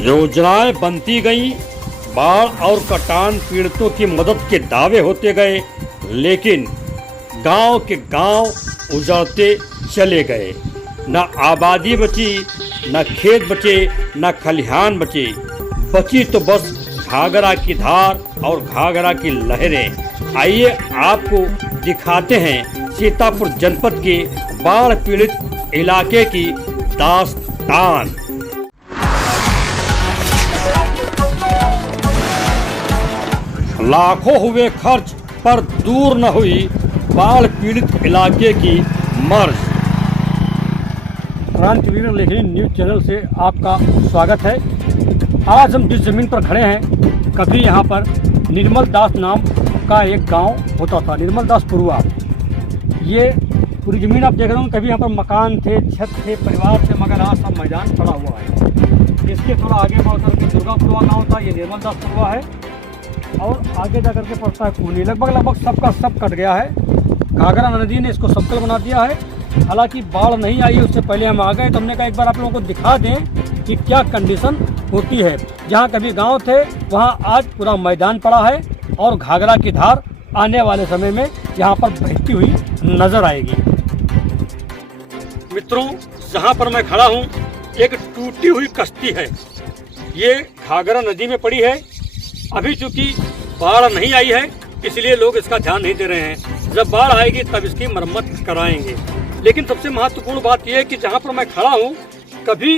योजनाएं बनती गईं, बाढ़ और कटान पीड़ितों की मदद के दावे होते गए, लेकिन गांव के गांव उजड़ते चले गए। न आबादी बची, न खेत बचे, न खलिहान बचे। बची तो बस घाघरा की धार और घाघरा की लहरें। आइए आपको दिखाते हैं सीतापुर जनपद के बाढ़ पीड़ित इलाके की दास्तान। लाखों हुए खर्च पर दूर न हुई बाढ़ पीड़ित इलाके की मर्ज। क्रांतिवीर लेखनी न्यूज चैनल से आपका स्वागत है। आज हम जिस जमीन पर खड़े हैं, कभी यहाँ पर निर्मल दास नाम का एक गांव होता था, निर्मल दास पुरुआ। ये पूरी ज़मीन आप देख रहे हो, कभी यहाँ पर मकान थे, छत थे, परिवार थे, मगर आज सब मैदान पड़ा हुआ है। इसके थोड़ा आगे बढ़ करके दुर्गा पुरुआ गाँव था, ये निर्मल दास पुरुआ है। और आगे जा करके पड़ता है कोनी। लगभग सबका सब कट गया है। घाघरा नदी ने इसको सबकल बना दिया है। हालांकि बाढ़ नहीं आई, उससे पहले हम आ गए, तो हमने कहा एक बार आप लोगों को दिखा दें कि क्या कंडीशन होती है। जहाँ कभी गांव थे वहाँ आज पूरा मैदान पड़ा है और घाघरा की धार आने वाले समय में यहाँ पर बहती हुई नजर आएगी। मित्रों, जहाँ पर मैं खड़ा हूँ एक टूटी हुई कश्ती है। ये घाघरा नदी में पड़ी है। अभी चूंकि बाढ़ नहीं आई है इसलिए लोग इसका ध्यान नहीं दे रहे हैं। जब बाढ़ आएगी तब इसकी मरम्मत कराएंगे। लेकिन सबसे महत्वपूर्ण बात यह है कि जहाँ पर मैं खड़ा हूँ, कभी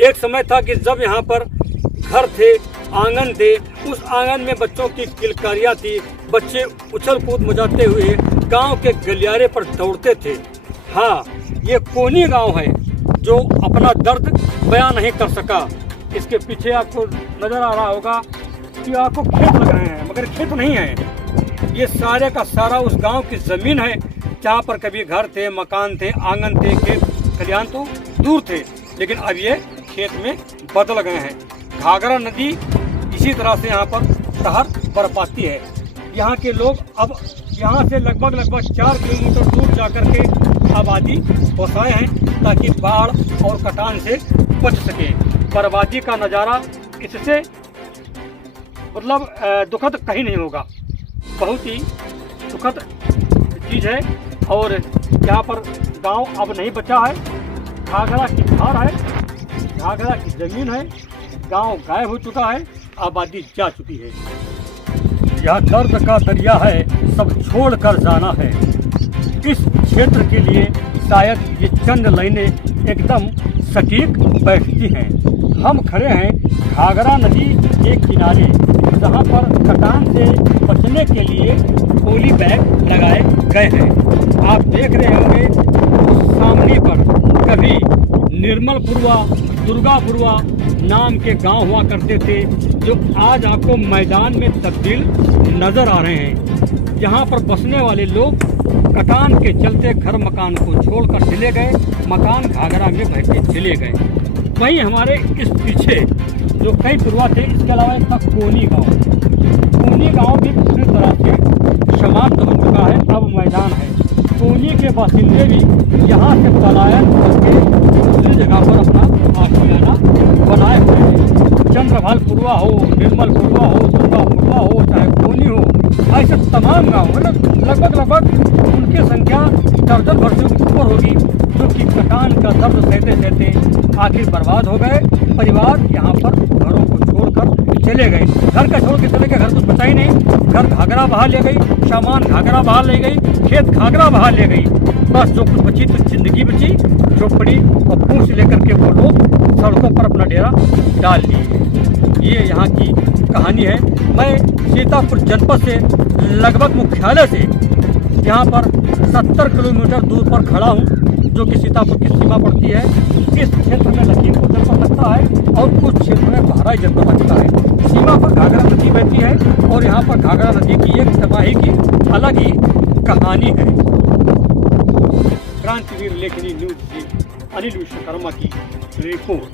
एक समय था कि जब यहाँ पर घर थे, आंगन थे, उस आंगन में बच्चों की किलकारियाँ थी। बच्चे उछल कूद मचाते हुए गांव के गलियारे पर दौड़ते थे। हाँ, ये कोनी गांव है जो अपना दर्द बयां नहीं कर सका। इसके पीछे आपको नजर आ रहा होगा कि आपको खेत लग रहे हैं, मगर खेत नहीं है। ये सारे का सारा उस गांव की जमीन है जहाँ पर कभी घर थे, मकान थे, आंगन थे, खेत खलिहान तो दूर थे, लेकिन अब ये खेत में बदल गए हैं। घाघरा नदी इसी तरह से यहाँ पर शहर बरपाती है। यहाँ के लोग अब यहाँ से लगभग 4 किलोमीटर दूर जाकर के आबादी बसाए हैं ताकि बाढ़ और कटान से बच सके। बर्बादी का नज़ारा इससे मतलब दुखद कहीं नहीं होगा। बहुत ही दुखद चीज़ है। और यहाँ पर गांव अब नहीं बचा है। घाघरा की धार है, घाघरा की ज़मीन है, गांव गायब हो चुका है, आबादी जा चुकी है। यह दर्द का दरिया है, सब छोड़ कर जाना है। इस क्षेत्र के लिए शायद ये चंद लाइनें एकदम सटीक बैठती हैं। हम खड़े हैं घाघरा नदी के किनारे, जहाँ पर कटान से बचने के लिए पॉली बैग लगाए गए हैं। आप देख रहे होंगे सामने पर कभी निर्मल पुरुआ, दुर्गा पुरुआ नाम के गांव हुआ करते थे, जो आज आपको मैदान में तब्दील नजर आ रहे हैं। यहाँ पर बसने वाले लोग कटान के चलते घर मकान को छोड़कर चले गए, मकान घाघरा में बहते चले गए। वहीं हमारे इस पीछे जो कई पुरुआ थे, इसके अलावा एक था कोनी गांव भी पूरी तरह से समाप्त हो चुका है, अब मैदान है। कोनी के बासिंदे भी यहाँ से पलायन करके दूसरी जगह पर अपना आशियाना बनाए हुए हैं। चंद्रभाल पुरुआ हो, निर्मल पुरुआ हो, दुर्गा पुरुआ हो, चाहे कोनी हो, ऐसे तमाम गाँव मतलब लगभग उनकी संख्या दर्जन भर से ऊपर होगी, जो कि कटान का दर्द सहते आखिर बर्बाद हो गए। परिवार यहाँ पर घरों को छोड़कर चले गए। घर का छोड़ के चले गए, घर कुछ बचा ही नहीं। घर घाघरा बहा ले गई, सामान घाघरा बहा ले गई, खेत घाघरा बहा ले गई। बस जो कुछ बची तो जिंदगी बची, झोपड़ी और पूंछ लेकर के वो लोग सड़कों पर अपना डेरा डाल लिए। ये यहाँ की कहानी है। मैं सीतापुर जनपद से लगभग मुख्यालय से यहाँ पर 70 किलोमीटर दूर पर खड़ा हूँ, जो कि सीतापुर की सीमा पड़ती है। इस क्षेत्र में लखीमपुर जनपद लगता है और कुछ क्षेत्र में बहराइच जनपद लगता है। सीमा पर घाघरा नदी बहती है और यहाँ पर घाघरा नदी की एक तबाही की अलग ही कहानी है। क्रांतिवीर लेखनी न्यूज से अनिल विश्वकर्मा की रिपोर्ट।